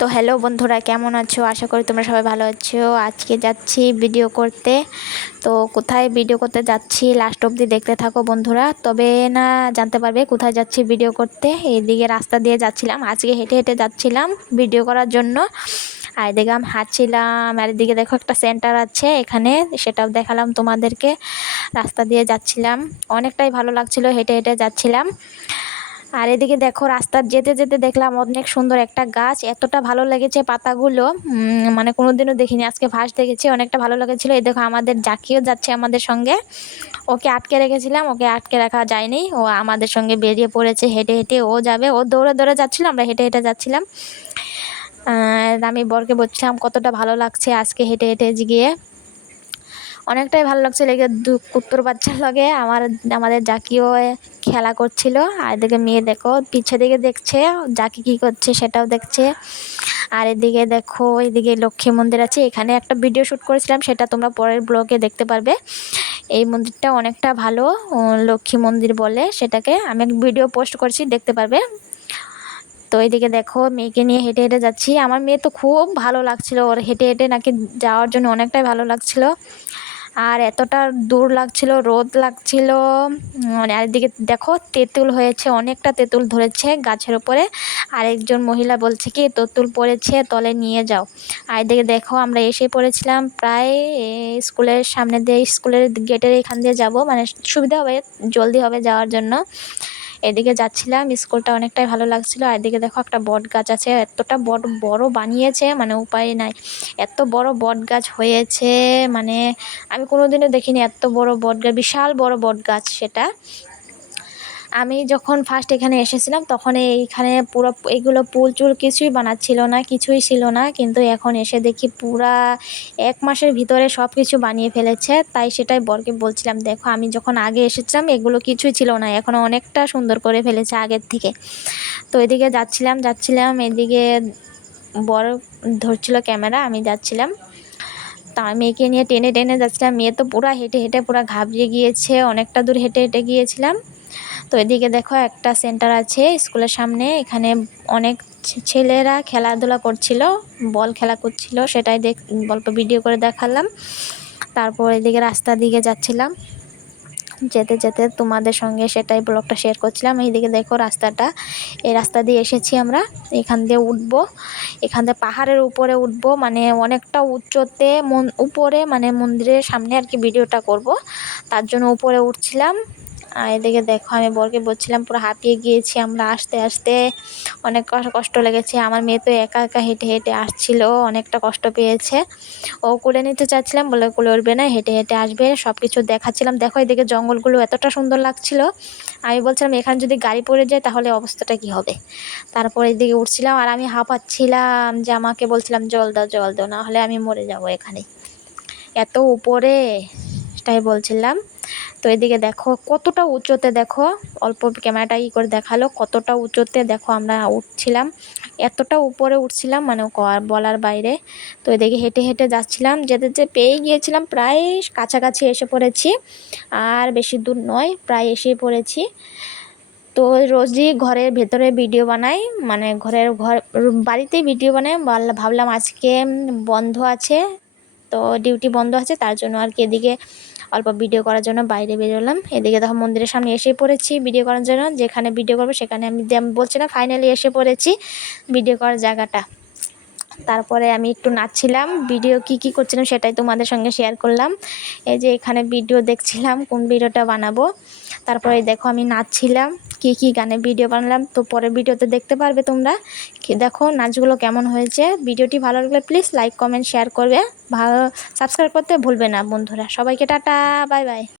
তো হ্যালো বন্ধুরা, কেমন আছো? আশা করি তোমরা সবাই ভালো আছো। আজকে যাচ্ছি ভিডিও করতে। তো কোথায় ভিডিও করতে যাচ্ছি লাস্ট অবধি দেখতে থাকো বন্ধুরা, তবে না জানতে পারবে কোথায় যাচ্ছি ভিডিও করতে। এইদিকে রাস্তা দিয়ে যাচ্ছিলাম, আজকে হেঁটে হেঁটে যাচ্ছিলাম ভিডিও করার জন্য। আর এদিকে আমি হাঁটছিলাম, আর এদিকে দেখো একটা সেন্টার আছে এখানে, সেটাও দেখালাম তোমাদেরকে। রাস্তা দিয়ে যাচ্ছিলাম, অনেকটাই ভালো লাগছিল, হেঁটে হেঁটে যাচ্ছিলাম। আর এদিকে দেখো রাস্তা যেতে যেতে দেখলাম অনেক সুন্দর একটা গাছ, এতটা ভালো লেগেছে পাতাগুলো, মানে কোনোদিনও দেখিনি, আজকে ফার্স্ট দেখেছি, অনেকটা ভালো লেগেছিলো। এই দেখো আমাদের জাকিও যাচ্ছে আমাদের সঙ্গে, ওকে আটকে রেখেছিলাম, ওকে আটকে রাখা যায়নি, ও আমাদের সঙ্গে বেরিয়ে পড়েছে হেঁটে হেঁটে। ও যাবে, ও দৌড়ে দৌড়ে যাচ্ছিল, আমরা হেঁটে হেঁটে যাচ্ছিলাম। আমি বরকে বলছিলাম কতটা ভালো লাগছে আজকে হেঁটে হেঁটে গিয়ে, অনেকটাই ভালো লাগছে। লেগে কুত্তর বাচ্চার লগে আমাদের জাকিও খেলা করছিল। আর এদিকে মেয়ে দেখো পিছে দিকে দেখছে জাকি কি করছে সেটাও দেখছে। আর এদিকে দেখো এদিকে লক্ষ্মী মন্দির আছে, এখানে একটা ভিডিও শ্যুট করেছিলাম, সেটা তোমরা পরের ব্লগে দেখতে পারবে। এই মন্দিরটা অনেকটা ভালো, লক্ষ্মী মন্দির বলে সেটাকে, আমি ভিডিও পোস্ট করছি, দেখতে পারবে। তো এইদিকে দেখো মেয়েকে নিয়ে হেঁটে হেঁটে যাচ্ছি, আমার মেয়ে তো খুব ভালো লাগছিল, ওর হেঁটে হেঁটে নাকি যাওয়ার জন্য অনেকটাই ভালো লাগছিল। আর এতটা দূর লাগছিল, রোদ লাগছিল, মানে আর এদিকে দেখো তেঁতুল হয়েছে, অনেকটা তেঁতুল ধরেছে গাছের উপরে। আর একজন মহিলা বলছে কি তেঁতুল পড়েছে তলে নিয়ে যাও। আর এদিকে দেখো আমরা এসে পড়েছিলাম প্রায় স্কুলের সামনে দিয়ে, স্কুলের গেটের এখান দিয়ে যাব, মানে সুবিধা হবে, জলদি হবে যাওয়ার জন্য। এদিকে যাচ্ছিলাম, স্কুলটা অনেকটাই ভালো লাগছিল। আর এদিকে দেখো একটা বট গাছ আছে, এতটা বড় বড় বানিয়েছে, মানে উপায় নাই, এত বড় বট গাছ হয়েছে, মানে আমি কোনোদিনও দেখিনি এত বড় বট গাছ, বিশাল বড় বট গাছ সেটা। আমি যখন ফার্স্ট এখানে এসেছিলাম তখন এইখানে পুরো এগুলো পুল চুল কিছুই বানাচ্ছিল না, কিছুই ছিল না, কিন্তু এখন এসে দেখি পুরা 1 মাসের ভিতরে সব কিছু বানিয়ে ফেলেছে। তাই সেটাই বরকে বলছিলাম, দেখো আমি যখন আগে এসেছিলাম এগুলো কিছুই ছিল না, এখন অনেকটা সুন্দর করে ফেলেছে আগের থেকে। তো এদিকে যাচ্ছিলাম এদিকে বর ধরছিল ক্যামেরা, আমি যাচ্ছিলাম, তা মেয়েকে নিয়ে টেনে টেনে যাচ্ছিলাম। মেয়ে তো পুরা হেঁটে হেঁটে পুরা ঘাবড়িয়ে গিয়েছে, অনেকটা দূর হেঁটে হেঁটে গিয়েছিলাম। তো এদিকে দেখো একটা সেন্টার আছে স্কুলের সামনে, এখানে অনেক ছেলেরা খেলাধুলা করছিল, বল খেলা করছিল, সেটাই অল্প ভিডিও করে দেখালাম। তারপর এদিকে রাস্তা দিকে যাচ্ছিলাম, যেতে যেতে তোমাদের সঙ্গে সেটাই ব্লগটা শেয়ার করছিলাম। এইদিকে দেখো রাস্তাটা, এই রাস্তা দিয়ে এসেছি আমরা, এখান দিয়ে উঠবো, এখান দিয়ে পাহাড়ের উপরে উঠবো, মানে অনেকটা উচ্চতে উপরে, মানে মন্দিরের সামনে আর কি ভিডিওটা করব, তার জন্য উপরে উঠছিলাম। আর এদিকে দেখো আমি বরকে বলছিলাম পুরো হাঁপিয়ে গিয়েছি আমরা আসতে আসতে, অনেক কষ্ট লেগেছে। আমার মেয়ে তো একা একা হেঁটে হেঁটে আসছিল, অনেকটা কষ্ট পেয়েছে। ও কোলে নিতে চাচ্ছিলাম, বলে কোলে উঠবে না, হেঁটে হেঁটে আসবে, সব কিছু দেখাচ্ছিলাম। দেখো এদিকে জঙ্গলগুলো এতটা সুন্দর লাগছিল, আমি বলছিলাম এখানে যদি গাড়ি পড়ে যায় তাহলে অবস্থাটা কি হবে। তারপর এদিকে উঠছিলাম আর আমি হাঁপাচ্ছিলাম, যে আমাকে বলছিলাম জল দাও জল দাও, না হলে আমি মরে যাব এখানে, এত উপরে, তাই বলছিলাম। তো এদিকে দেখো কতটা উঁচুতে, দেখো অল্প ক্যামেরাটা করে দেখালো কতটা উঁচুতে, দেখো আমরা উঠছিলাম, এতটা উপরে উঠছিলাম, মানে বলার বাইরে। তো এদিকে হেঁটে হেঁটে যাচ্ছিলাম, যেতে যেতে পেয়ে গিয়েছিলাম, প্রায় কাছাকাছি এসে পড়েছি, আর বেশি দূর নয়, প্রায় এসে পড়েছি। তো রোজই ঘরের ভেতরে ভিডিও বানাই, মানে বাড়িতেই ভিডিও বানাই, ভাবলাম আজকে বন্ধ আছে, তো ডিউটি বন্ধ আছে, তার জন্য আর কি এদিকে অল্প ভিডিও করার জন্য বাইরে বেরোলাম। এদিকে দেখো মন্দিরের সামনে এসে পড়েছি ভিডিও করার জন্য, যেখানে ভিডিও করবো সেখানে আমি বলছি না, ফাইনালি এসে পড়েছি ভিডিও করার জায়গাটা। তারপরে আমি একটু নাচছিলাম, ভিডিও কি করছিলাম সেটাই তোমাদের সঙ্গে শেয়ার করলাম। এই যে এখানে ভিডিও দেখছিলাম কোন ভিডিওটা বানাবো, তারপরে দেখো আমি নাচছিলাম, কি গানে ভিডিও বানালাম, তো পরের ভিডিওতে দেখতে পারবে তোমরা। দেখো নাচগুলো কেমন হয়েছে। ভিডিওটি ভালো লাগলে প্লিজ লাইক কমেন্ট শেয়ার করবে, ভালো সাবস্ক্রাইব করতে ভুলবে না বন্ধুরা। সবাইকে টাটা, বাই বাই।